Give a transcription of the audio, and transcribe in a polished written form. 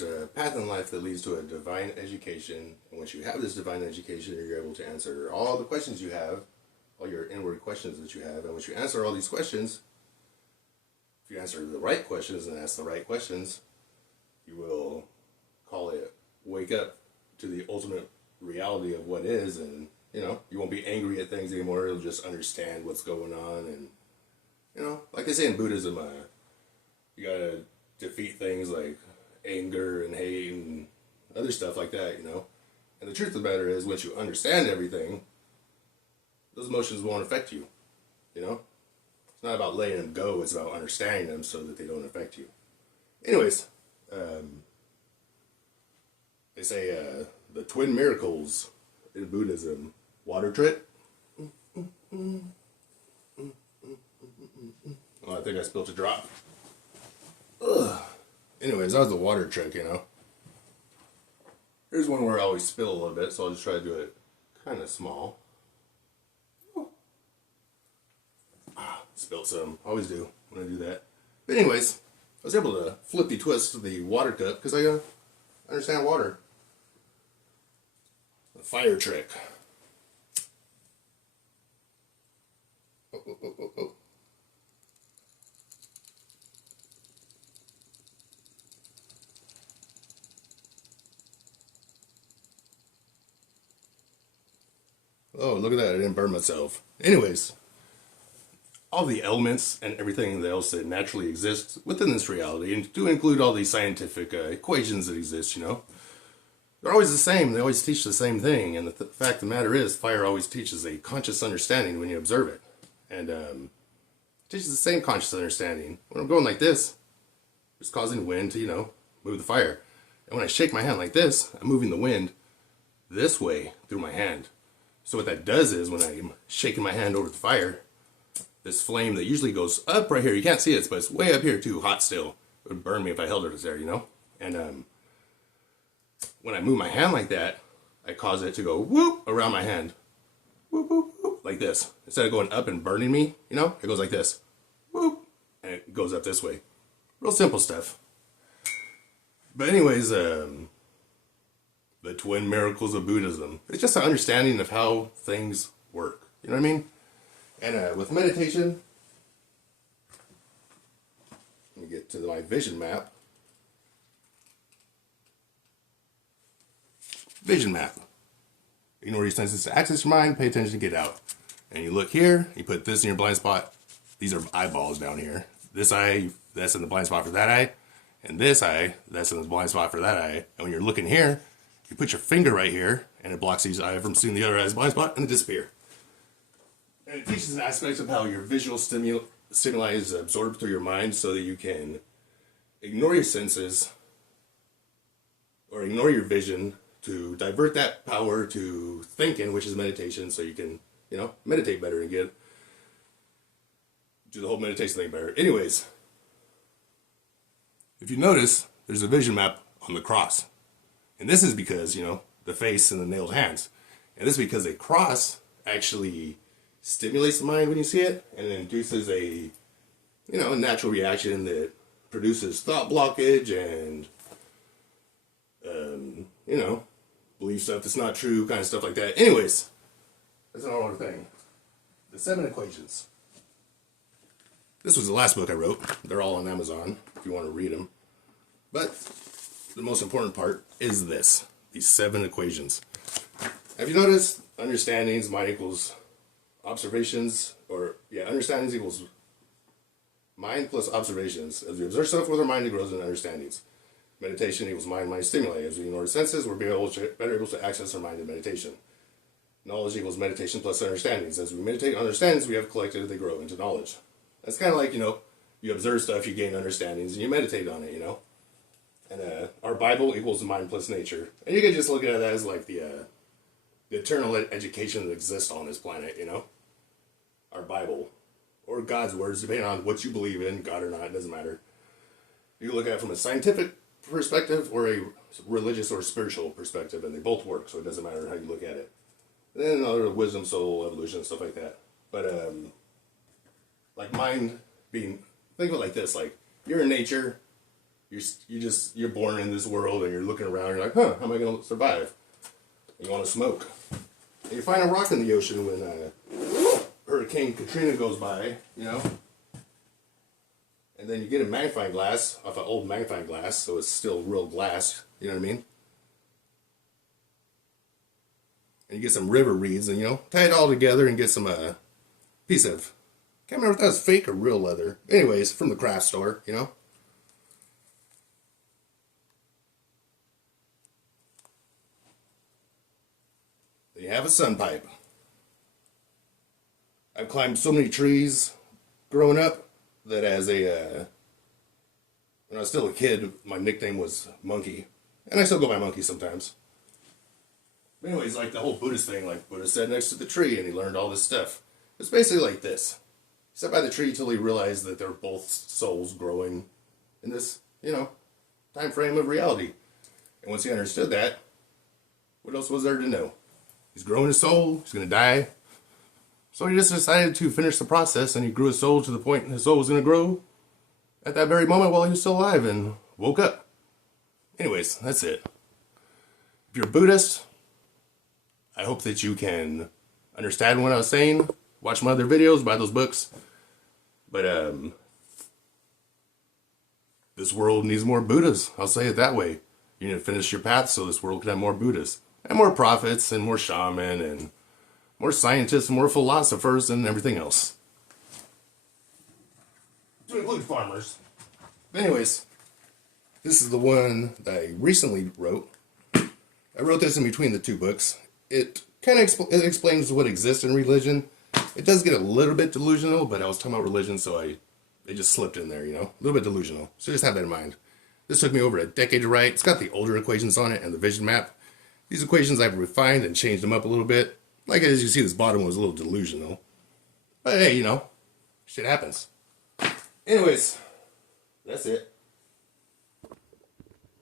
there's a path in life that leads to a divine education. And once you have this divine education, you're able to answer all the questions you have, all your inward questions that you have. And once you answer all these questions, if you answer the right questions and ask the right questions, you will call it wake up to the ultimate reality of what is. And, you won't be angry at things anymore. You'll just understand what's going on. And, like they say in Buddhism, you gotta defeat things like anger and hate and other stuff like that, And the truth of the matter is, once you understand everything, those emotions won't affect you, It's not about letting them go, it's about understanding them so that they don't affect you. Anyways, they say the twin miracles in Buddhism, water trick. Oh, I think I spilled a drop. Ugh. Anyways, that was the water trick, Here's one where I always spill a little bit, so I'll just try to do it kind of small. Spilled some. Always do when I do that. But anyways, I was able to flippy twist the water cup because I understand water. The fire trick. Oh. Oh, look at that. I didn't burn myself. Anyways, all the elements and everything else that naturally exists within this reality, and to include all these scientific equations that exist, they're always the same. They always teach the same thing. And the fact of the matter is, fire always teaches a conscious understanding when you observe it. And it teaches the same conscious understanding. When I'm going like this, it's causing wind to, move the fire. And when I shake my hand like this, I'm moving the wind this way through my hand. So what that does is, when I'm shaking my hand over the fire, this flame that usually goes up right here, you can't see it, but it's way up here too, hot still. It would burn me if I held it there, And when I move my hand like that, I cause it to go whoop around my hand. Whoop, whoop, whoop, like this. Instead of going up and burning me, it goes like this. Whoop, and it goes up this way. Real simple stuff. But anyways, the twin miracles of Buddhism. It's just an understanding of how things work. You know what I mean? And with meditation, let me get to my vision map. Vision map. Ignore your senses to access your mind, pay attention to get out. And you look here, you put this in your blind spot. These are eyeballs down here. This eye, that's in the blind spot for that eye. And this eye, that's in the blind spot for that eye. And when you're looking here, you put your finger right here, and it blocks each eye from seeing the other eye's blind spot, and it disappears. And it teaches aspects of how your visual stimuli is absorbed through your mind so that you can ignore your senses or ignore your vision to divert that power to thinking, which is meditation, so you can, meditate better and do the whole meditation thing better. Anyways, if you notice, there's a vision map on the cross. And this is because, the face and the nailed hands. And this is because a cross actually stimulates the mind when you see it, and it induces a natural reaction that produces thought blockage and, believe stuff that's not true, kind of stuff like that. Anyways, that's an other thing. The 7 equations. This was the last book I wrote. They're all on Amazon if you want to read them. But the most important part is this. These 7 equations. Have you noticed understandings, mind equals observations, understandings equals mind plus observations. As we observe stuff with our mind, it grows in understandings. Meditation equals mind stimuli. As we ignore the senses, we're better able to access our mind in meditation. Knowledge equals meditation plus understandings. As we meditate on understandings we have collected, they grow into knowledge. That's kind of like, you observe stuff, you gain understandings, and you meditate on it, And our Bible equals mind plus nature. And you can just look at that as like the eternal education that exists on this planet, Our Bible. Or God's words, depending on what you believe in, God or not, it doesn't matter. You can look at it from a scientific perspective or a religious or spiritual perspective, and they both work, so it doesn't matter how you look at it. And then other wisdom, soul, evolution, stuff like that. But, like mind being, think of it like this, like, you're in nature, You're born in this world and you're looking around. You're like, huh, how am I going to survive? And you want to smoke. And you find a rock in the ocean when Hurricane Katrina goes by, you know. And then you get a magnifying glass off an old magnifying glass, so it's still real glass. You know what I mean? And you get some river reeds and, you know, tie it all together and get some piece of, can't remember if that was fake or real leather. Anyways, from the craft store, you know. Then you have a sun pipe. I've climbed so many trees growing up that as a, when I was still a kid, my nickname was Monkey. And I still go by Monkey sometimes. But anyways, like the whole Buddhist thing, like Buddha sat next to the tree and he learned all this stuff. It's basically like this. He sat by the tree till he realized that they're both souls growing in this, you know, time frame of reality. And once he understood that, what else was there to know? He's growing his soul, he's going to die. So he just decided to finish the process and he grew his soul to the point his soul was going to grow at that very moment while he was still alive and woke up. Anyways, that's it. If you're a Buddhist, I hope that you can understand what I was saying. Watch my other videos, buy those books. But this world needs more Buddhas. I'll say it that way. You need to finish your path so this world can have more Buddhas. And more prophets and more shaman and more scientists and more philosophers and everything else. To include farmers. But anyways, this is the one that I recently wrote. I wrote this in between the two books. It kind of it explains what exists in religion. It does get a little bit delusional, but I was talking about religion, so it just slipped in there, you know? A little bit delusional. So just have that in mind. This took me over a decade to write. It's got the older equations on it and the vision map. These equations I've refined and changed them up a little bit. Like as you see, this bottom was a little delusional. But hey, you know, shit happens. Anyways, that's it.